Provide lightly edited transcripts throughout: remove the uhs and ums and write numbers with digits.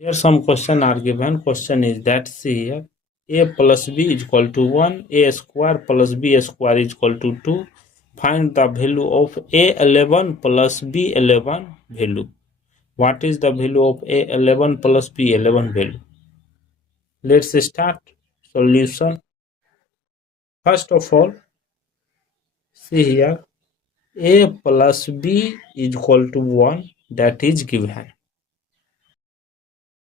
Here some question are given. Question is that, see here, a plus b is equal to 1, a square plus b square is equal to 2. Find the value of a11 plus b11 value. What is the value of a11 plus b11 value? Let's start solution. First of all, see here, a plus b is equal to 1, that is given.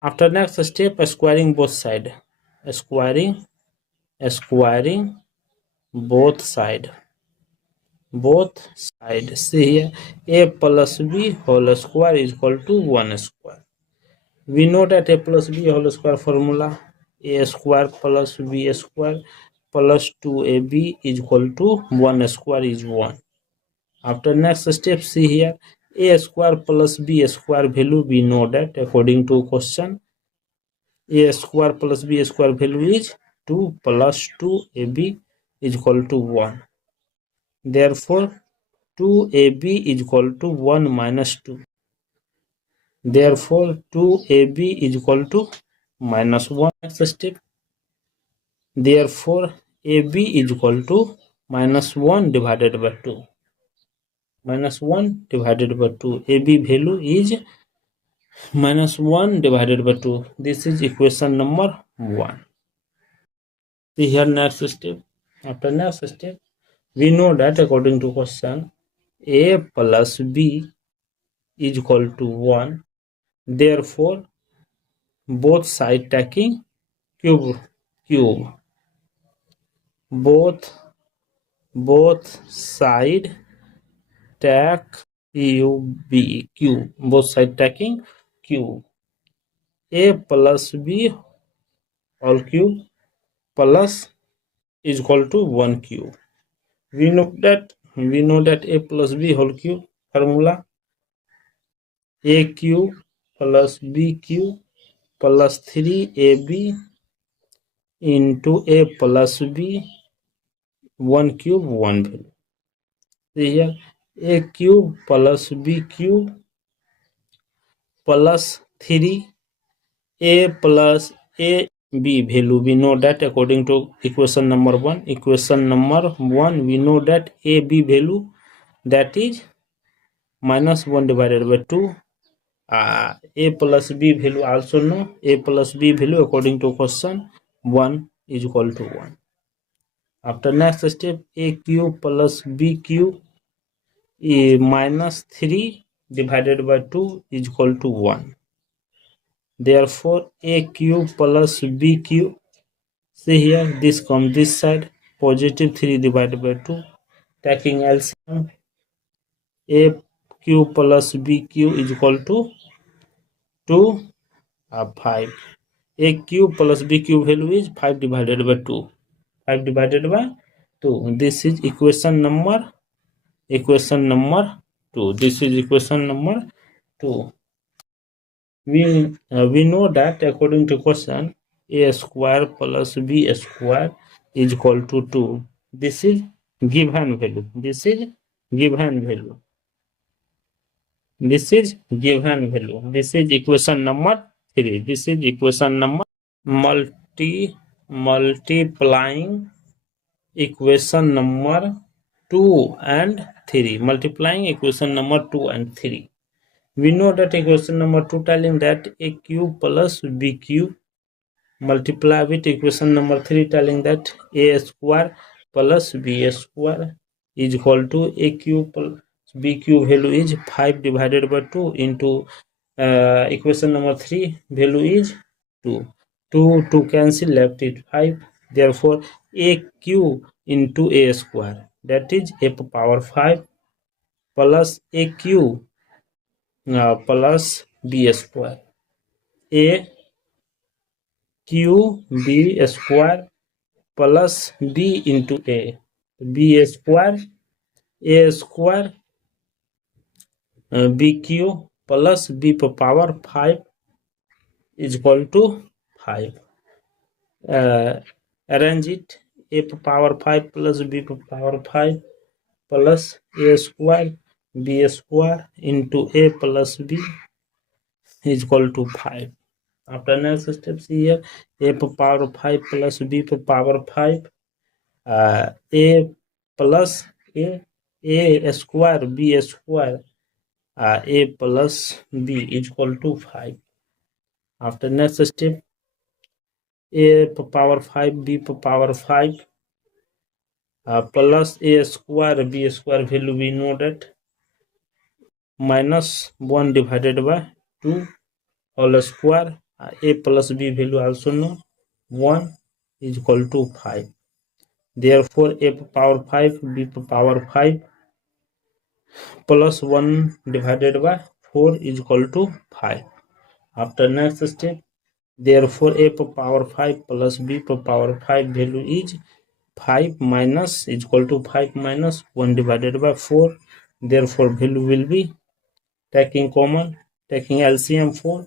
After next step, squaring both sides. Squaring both sides. See here, a plus b whole square is equal to 1 square. We know that a plus b whole square formula, a square plus b square plus 2ab is equal to 1 square is 1. After next step, see here, a square plus b square value, we know that according to question, a square plus b square value is 2 plus 2ab is equal to 1. Therefore, 2ab is equal to 1 minus 2. Therefore, 2ab is equal to minus 1. Next step. Therefore, ab is equal to minus 1 divided by 2. Minus 1 divided by 2. ab value is minus 1 divided by 2. This is equation number 1. See here next step. After next step, we know that according to question, a plus b is equal to 1. Therefore, both side taking cube. Both side take cube. Both side taking cube. A plus b whole cube plus is equal to 1 cube. We know that a plus b whole cube formula, a cube plus b cube plus 3ab into a plus b 1 cube 1 value. See here, a cube plus b cube plus 3a plus a b value. We know that according to equation number 1. Equation number 1, we know that a b value, that is minus 1 divided by 2. A plus b value also know. A plus b value according to question 1 is equal to 1. After next step, a cube plus b cube minus 3 divided by 2 is equal to 1. Therefore, a cube plus b cube, see here, this comes this side, positive 3 divided by 2, taking LCM, a cube plus b cube is equal to 2, 5. A cube plus b cube value is 5 divided by 2. 5 divided by 2. This is equation number 2. This is equation number 2. We know that according to question, a square plus b square is equal to 2. This is given value. This is given value. This is given value. This is equation number 3. This is equation number multiplying equation number 2 and 3. Multiplying equation number 2 and 3. We know that equation number 2 telling that a cube plus b cube multiply with equation number 3 telling that a square plus b square is equal to a cube plus b cube value is 5 divided by 2 into equation number 3 value is 2. 2 cancel, left it 5. Therefore, a cube into a square, that is a power 5 plus a cube plus b square. A q b square plus b into a. B square, a square, bq plus b power 5 is equal to 5. Arrange it. A power 5 plus b power 5 plus a square b square into a plus b is equal to 5. After next step, see here, a power 5 plus b power 5, a plus a square b square, a plus b is equal to 5. After next step, a power 5 b power 5 plus a square b square value we know that minus 1 divided by 2 whole square, a plus b value also known 1 is equal to 5. Therefore a power 5 b power 5 plus 1 divided by 4 is equal to 5. After next step, therefore a power 5 plus b power 5 value is 5 minus is equal to 5 minus 1 divided by 4. Therefore value will be taking common, taking LCM 4,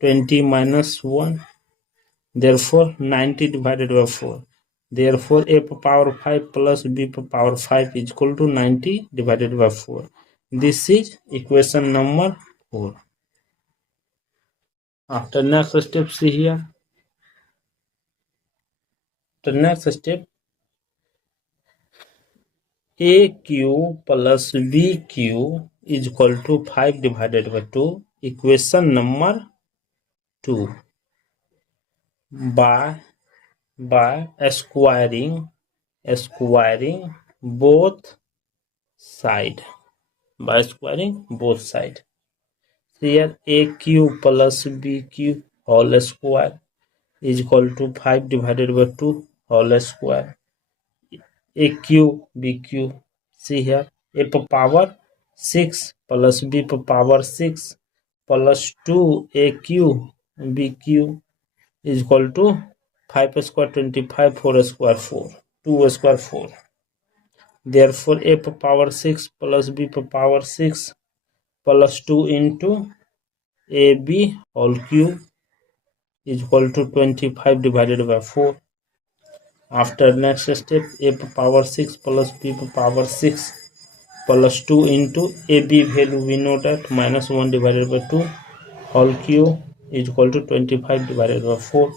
20 minus 1, therefore 90 divided by 4. Therefore a power 5 plus b power 5 is equal to 90 divided by 4. This is equation number 4. After next step, see here. The next step, AQ plus BQ is equal to 5 divided by 2. Equation number 2. By squaring both side. By squaring both side. Here AQ plus BQ whole square is equal to 5 divided by 2 whole square. AQ BQ, see here, a power 6 plus b power 6 plus 2 AQ BQ is equal to 5 square 25, 4 square 4, 2 square 4. Therefore a power 6 plus b power 6 plus 2 into AB whole cube is equal to 25 divided by 4. After next step, a power 6 plus b power 6 plus 2 into AB value we know that minus 1 divided by 2 whole cube is equal to 25 divided by 4.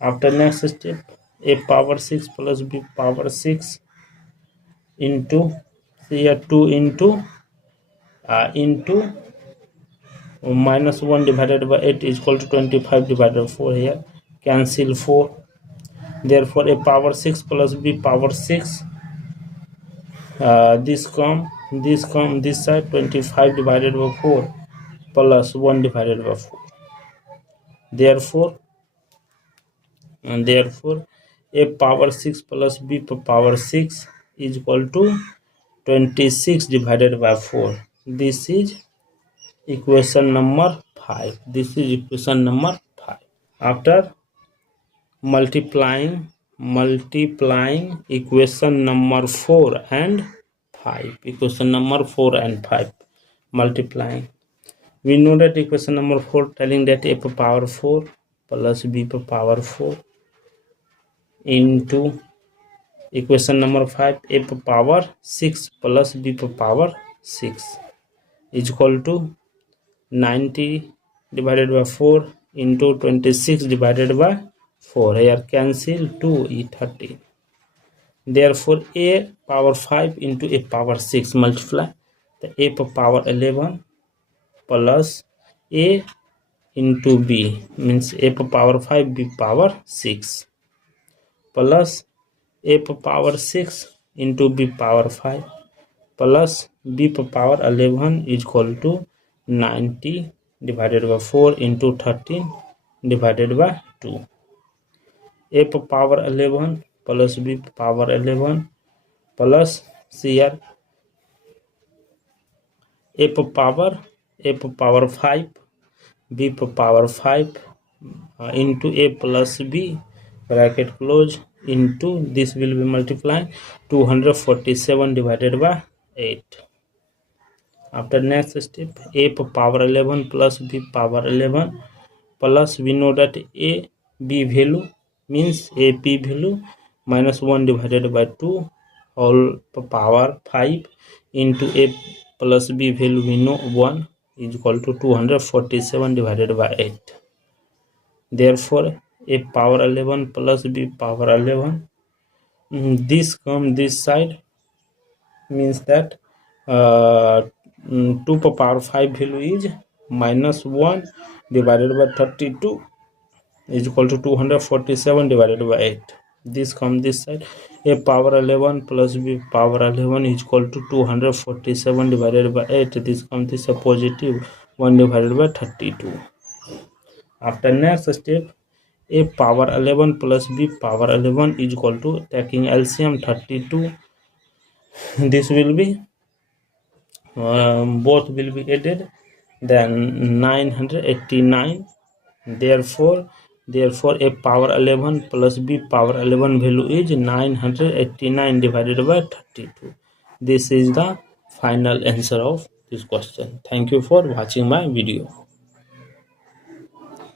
After next step, a power 6 plus b power 6 into here 2 into minus 1 divided by 8 is equal to 25 divided by 4. Here cancel 4. Therefore a power 6 plus b power 6, this side 25 divided by 4 plus 1 divided by 4. Therefore a power 6 plus b power 6 is equal to 26 divided by 4. This is equation number 5. This is equation number 5. After multiplying equation number 4 and 5, equation number 4 and 5 multiplying, we know that equation number 4 telling that a power 4 plus b power 4 into equation number 5 a power 6 plus b power 6 is equal to 90 divided by 4 into 26 divided by 4. Here cancel 2 is 30. Therefore a power 5 into a power 6 multiply the a power 11 plus a into b means a power 5 b power 6 plus a power 6 into b power 5 plus b power 11 is equal to 90 divided by 4 into 13 divided by 2. A power 11 plus b power 11 plus here a power 5 b power 5 into a plus b bracket close into this will be multiplying 247 divided by 8. After next step, a power 11 plus b power 11 plus we know that a b value means a p value minus 1 divided by 2 whole power 5 into a plus b value we know 1 is equal to 247 divided by 8. Therefore a power 11 plus b power 11, this come this side, means that 2 power 5 value is minus 1 divided by 32 is equal to 247 divided by 8. This come this side, a power 11 plus b power 11 is equal to 247 divided by 8. This comes this a positive 1 divided by 32. After next step, a power 11 plus b power 11 is equal to, taking LCM 32, this will be both will be added, then 989. Therefore a power 11 plus b power 11 value is 989 divided by 32. This is the final answer of this question. Thank you for watching my video.